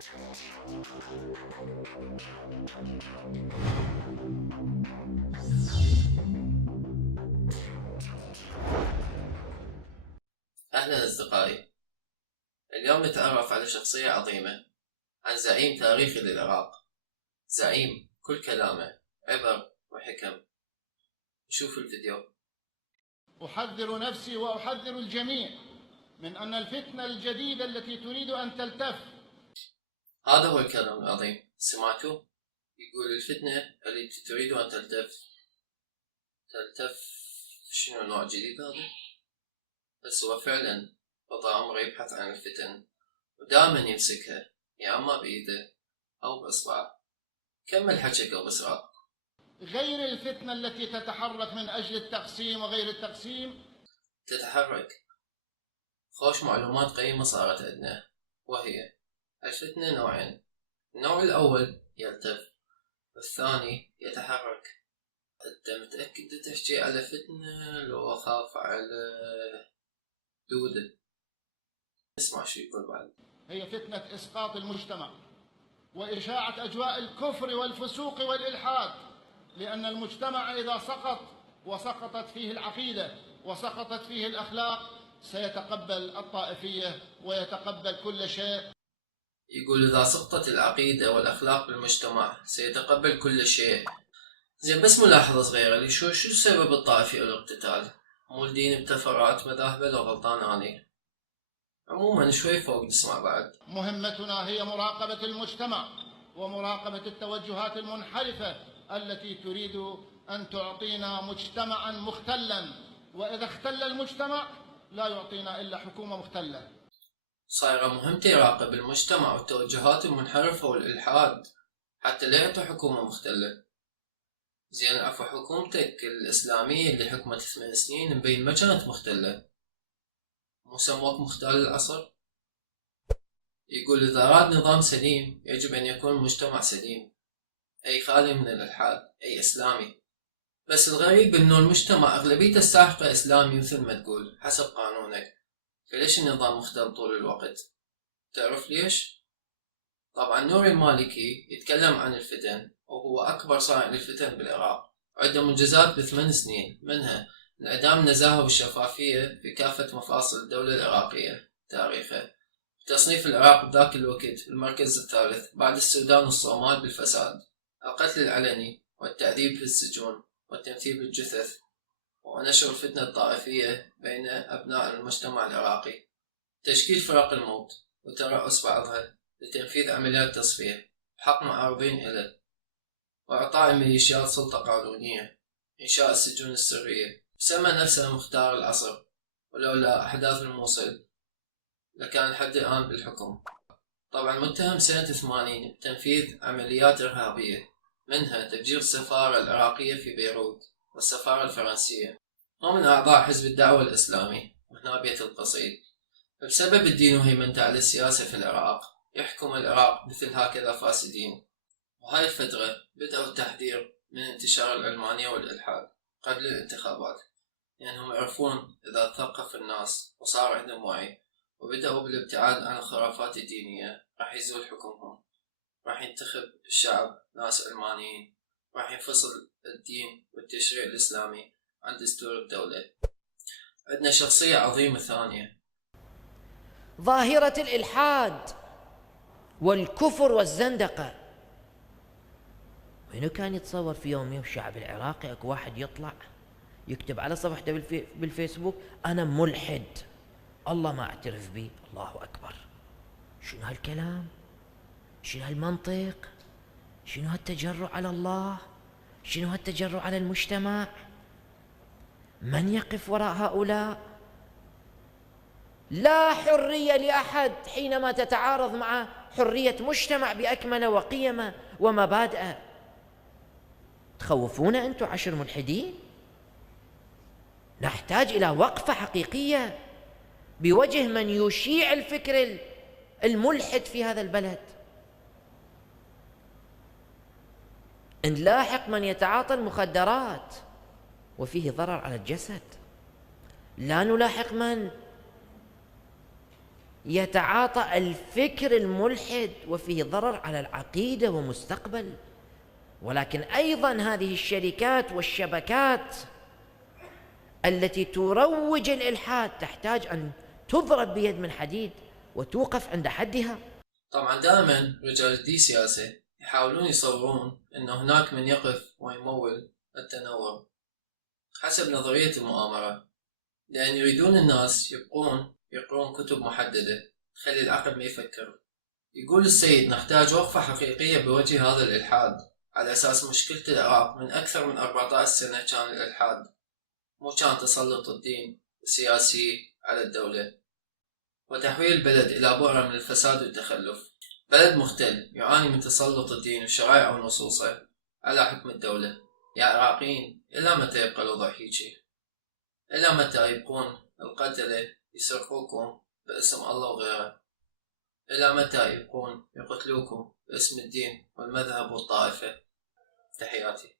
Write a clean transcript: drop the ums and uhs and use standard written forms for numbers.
أهلا أصدقائي، اليوم نتعرف على شخصية عظيمة، عن زعيم تاريخي للعراق، زعيم كل كلامه عبر وحكم. نشوف الفيديو. أحذر نفسي وأحذر الجميع من أن الفتنة الجديدة التي تريد أن تلتف. هذا هو الكلام العظيم، سمعتوا؟ يقول الفتنة التي تريد أن تلتف شنو نوع جديد هذا؟ بس هو فعلا وضع أمر يبحث عن الفتن ودائما يمسكها، يا أما بإيده أو بإصبعه. كمل حكيك أبو إسراء. غير الفتنة التي تتحرك من أجل التقسيم وغير التقسيم تتحرك. خوش معلومات قيمة صارت عندنا، وهي الفتنة نوعين، النوع الأول يلتف والثاني يتحرك. أنت متأكد تحكي على فتنة لو أخاف على دودة؟ اسمع شو يقول بعد. هي فتنة إسقاط المجتمع وإشاعة أجواء الكفر والفسوق والإلحاد، لأن المجتمع إذا سقط وسقطت فيه العقيدة وسقطت فيه الأخلاق سيتقبل الطائفية ويتقبل كل شيء. يقول إذا سقطت العقيدة والأخلاق بالمجتمع سيتقبل كل شيء. زين، بس ملاحظة صغيرة، شو سبب الطائفية والاقتتال؟ مو الدين بتفرعات مذاهبه؟ لو غلطان أني؟ عموما شوي فوق نسمع بعد. مهمتنا هي مراقبة المجتمع ومراقبة التوجهات المنحرفة التي تريد أن تعطينا مجتمعا مختلا، وإذا اختل المجتمع لا يعطينا إلا حكومة مختلة. صايرة مهمته يراقب المجتمع والتوجهات المنحرفة والإلحاد حتى لا يعطي حكومة مختلة. زين، عفوا حكومتك الإسلامية اللي حكمت 8 سنين مبين ما كانت مختلة، مو سموك مختال العصر؟ يقول إذا أراد نظام سليم يجب أن يكون المجتمع سليم، أي خالي من الإلحاد، أي إسلامي. بس الغريب إنه المجتمع أغلبيته الساحقة إسلامي مثل ما تقول حسب قانونك، فليش النظام مختل طول الوقت؟ تعرف ليش؟ طبعا نور المالكي يتكلم عن الفتن، وهو أكبر صانع للفتن بالعراق، عنده منجزات ب8 سنين، منها انعدام النزاهة والشفافية في كافة مفاصل الدولة العراقية، تاريخه تصنيف العراق بذاك الوقت المركز الثالث بعد السودان والصومال بالفساد، القتل العلني والتعذيب في السجون والتمثيل بالجثث، ونشر الفتنة الطائفية بين أبناء المجتمع العراقي، تشكيل فرق الموت وترأس بعضها لتنفيذ عمليات تصفية بحق معارضين إله، وإعطاء الميليشيات سلطة قانونية، إنشاء السجون السرية. سمى نفسه مختار العصر، ولولا أحداث الموصل لكان لحد الآن بالحكم. طبعا متهم سنة 80 بتنفيذ عمليات إرهابية، منها تفجير السفارة العراقية في بيروت والسفارة الفرنسية. هو من أعضاء حزب الدعوة الإسلامي وهنا بيت القصيد. بسبب الدين وهيمنته على السياسة في العراق يحكم العراق مثل هكذا فاسدين. وهاي الفترة بدأوا التحذير من انتشار العلمانية والإلحاد قبل الانتخابات، لأنهم يعرفون إذا ثقف الناس وصار عندهم وعي وبدأوا بالابتعاد عن الخرافات الدينية راح يزول حكمهم، راح ينتخب الشعب ناس علمانيين، راح ينفصل الدين والتشريع الإسلامي عن دستور الدولة. عندنا شخصية عظيمة ثانية، ظاهرة الإلحاد والكفر والزندقة. وينو كان يتصور في يوم الشعب العراقي اكو واحد يطلع يكتب على صفحته بالفيسبوك أنا ملحد، الله ما اعترف بي. الله أكبر، شنو هالكلام؟ شنو هالمنطق؟ شنو هالتجرؤ على الله؟ شنو هالتجرؤ على المجتمع؟ من يقف وراء هؤلاء؟ لا حرية لأحد حينما تتعارض مع حرية مجتمع بأكمله وقيمه ومبادئه. تخوفون أنتم 10 ملحدين؟ نحتاج إلى وقفة حقيقية بوجه من يشيع الفكر الملحد في هذا البلد. نلاحق من يتعاطى المخدرات وفيه ضرر على الجسد، لا نلاحق من يتعاطى الفكر الملحد وفيه ضرر على العقيدة ومستقبل. ولكن أيضا هذه الشركات والشبكات التي تروج الإلحاد تحتاج أن تضرب بيد من حديد وتوقف عند حدها. طبعا دائما رجال الدين سياسة يحاولون يصورون أن هناك من يقف ويمول التنور حسب نظرية المؤامرة، لأن يريدون الناس يقرون كتب محددة تخلي العقل ما يفكر. يقول السيد نحتاج وقفة حقيقية بوجه هذا الإلحاد، على أساس مشكلة العراق من أكثر من 14 سنة كان الإلحاد، مو كان تسلط الدين السياسي على الدولة وتحويل البلد إلى بؤرة من الفساد والتخلف. بلد مختل يعاني من تسلط الدين وشرائع ونصوصه على حكم الدولة. يا عراقيين، إلى متى يبقى الوضع هيجي؟ إلى متى يبقون القتلة يسرقوكم باسم الله وغيره؟ إلى متى يبقون يقتلوكم باسم الدين والمذهب والطائفة؟ تحياتي.